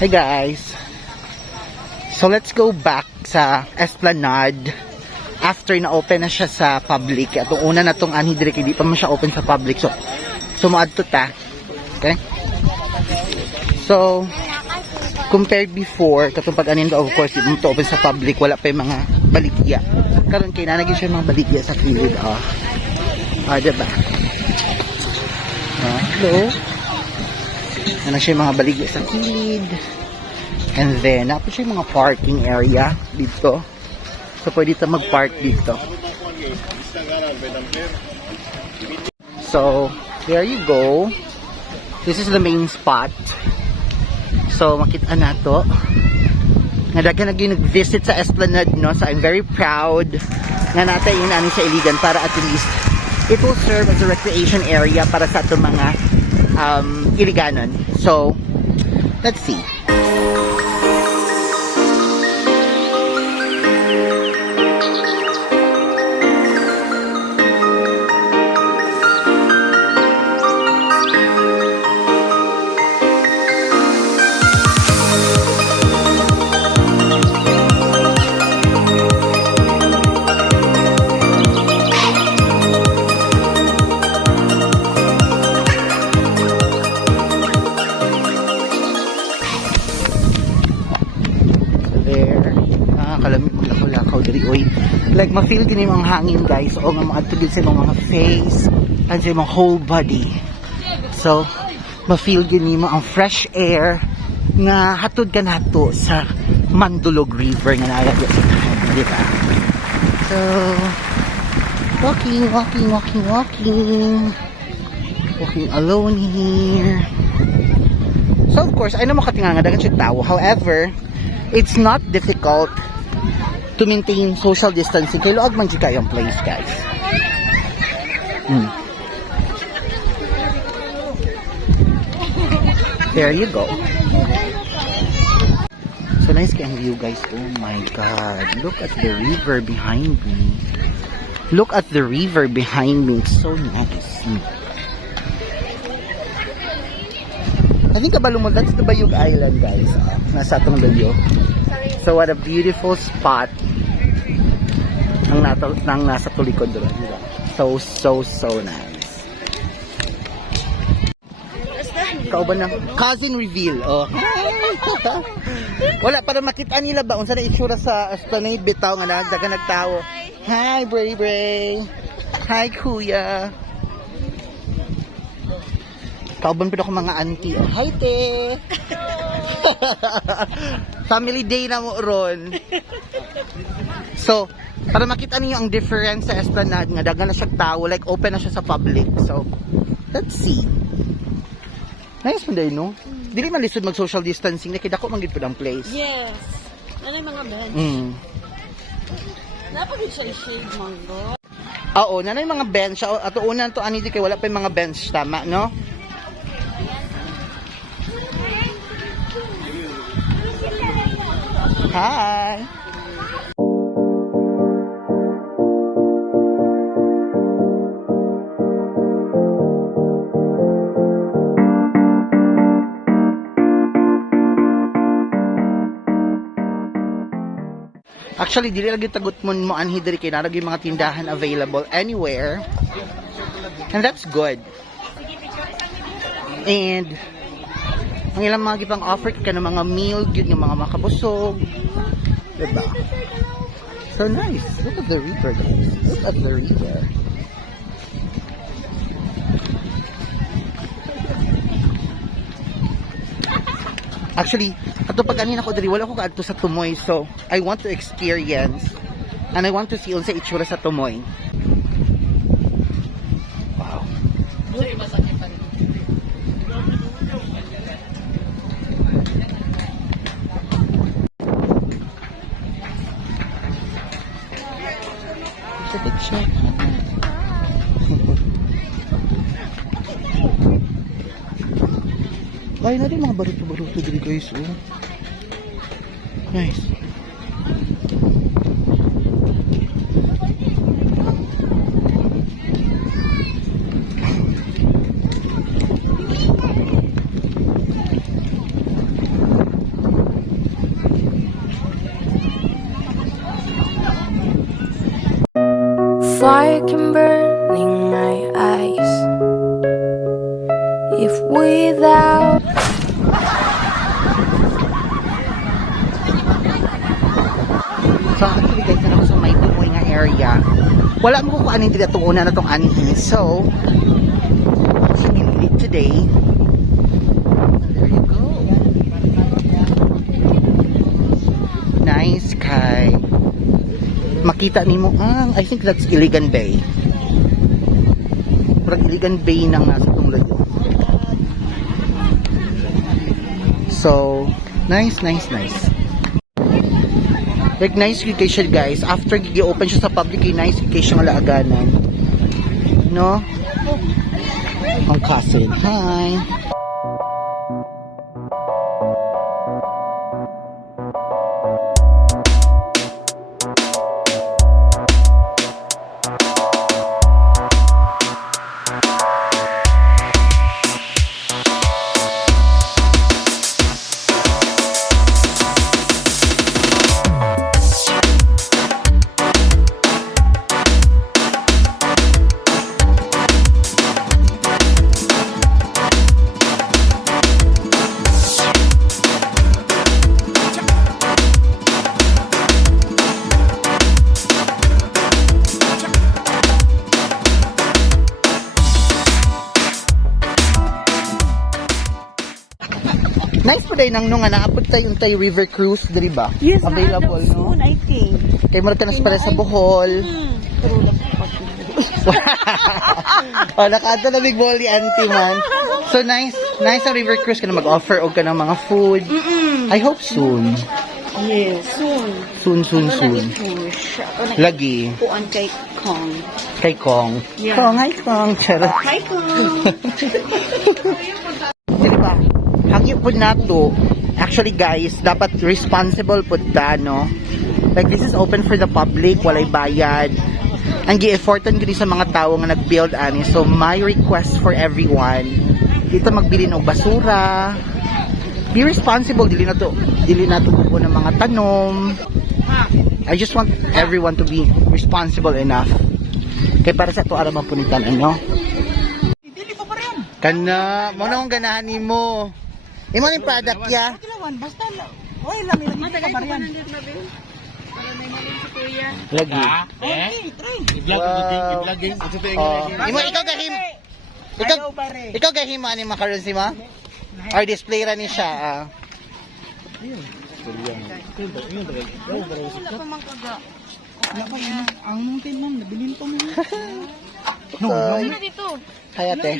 Hey guys, so let's go back sa Esplanade after na open na siya sa public. Atong una na tong anhi dire kay di pa man siya open sa public, so sumaad to ta. Okay, so compared before katong pag-anin of course di mo to open sa public, wala pa yung mga baligya. Karon kay nanagin siya mga baligya sa kilid. Diba? Hello. Ano siya mga baligya sa kilid. And then, napos siya mga parking area dito. So, pwede ito mag-park dito. So, there you go. This is the main spot. So, makita na to. Nadagan nag-visit sa Esplanade, no? So, I'm very proud na natin yun ano sa Iligan para at least it will serve as a recreation area para sa itong mga Iliganon. So, let's see. Like, ma-feel din yung mga hangin, guys. O nga mga tugil sa mga face and sa mga whole body. So, ma-feel din yung mga fresh air nga hatod ka nato sa Mandulog River nga nalagyan sa tahan, di ba? So, walking alone here. So, of course, ay na makatinga nga dagan siya tao. However, it's not difficult to maintain social distancing. Kaya luag man siya kayong place, guys. There you go. So nice kayong view, guys. Oh my God. Look at the river behind me. Look at the river behind me. It's so nice. I think Kabalo mo, that's the Bayog Island, guys. Nasa atong video. So what a beautiful spot ang nasa tulikod doon. So nice. Ikaw ba na? Cousin reveal. Oh. Wala, para makita nila ba unsa na itsura sa Esplanade bitaw nga nagdagan nagtawo. Hi, Bray Bray. Hi, Kuya. Kauban pa ako mga auntie. Oh, hi, te. Family day na mo ron. So, para makita niyo ang difference sa Esplanade nga dagan na siya tao, like open na siya sa public. So, let's see. Nice man day, no? Dili man lisod mag social distancing, nakidako man gid pud ang place. Yes. Ano mga bench? Napagid siya shade mango. Oo, nanay mga bench. Ato una to ani di kay wala pa yung mga bench, tama, no? Hi. Actually, dili lagi tagot mo anhi diri kay narag yung mga tindahan available anywhere. And that's good. And ang ilang mga gipang offer ka ng mga meal, yun yung mga makabusog. Diba? So nice. Look at the river, guys. Look at the river. Actually, ato pag kanina ko diri wala ko kaadto sa Tumoy, so I want to experience and I want to see unsa itsura sa Tumoy. Wow. Check. Ay, na rin mga baruto-baruto dito, guys. Oh. Nice. fire can burning my eyes. If without So actually guys, na ako sa may tumoy nga area. Wala mo kung anin dito itong una na itong anihin. So, sinilid today. And there you go. Nice kay. Makita ni mo, I think that's Iligan Bay. Parang Iligan Bay nang nasa itong layo. So, nice. Like, nice vacation guys. After gi-open siya sa public, nice vacation nga laaganan. No? Ang cousin. Hi! Nice po dahil nang nung naapod tayo river cruise, di ba? Yes, available, no? soon, I think. Kaya mo na para sa Bohol. Pero lang Oh, nakaadto na big volley auntie man. So nice ang river cruise ka na mag-offer og ka ng mga food. I hope soon. Yes, soon. Soon. Push. Lagi. Puan kay Kong. Kay Kong. Yeah. Kong, hi Kong. Charot. Hi, Kong. Di ba? Hangyo po na to. Actually guys, dapat responsible po ta, no? Like this is open for the public, walay bayad. Ang gi-effortan ko sa mga tao nga nag-build ani. So my request for everyone, dito magbili ng basura. Be responsible, dili na to buo ng mga tanom. I just want everyone to be responsible enough. Kaya para sa to ara man punitan ano. Dili pa rin. Kana, mo na akong ganahan nimo. Imo ni product ya. Kilawan, basta oy lang ilang pa ba yan. Lagi. I-vlogging. Imo ikaw gahim ani makaron si ma? Or display ra ni siya. Ang tinang nabilin pa mo. Hi ate.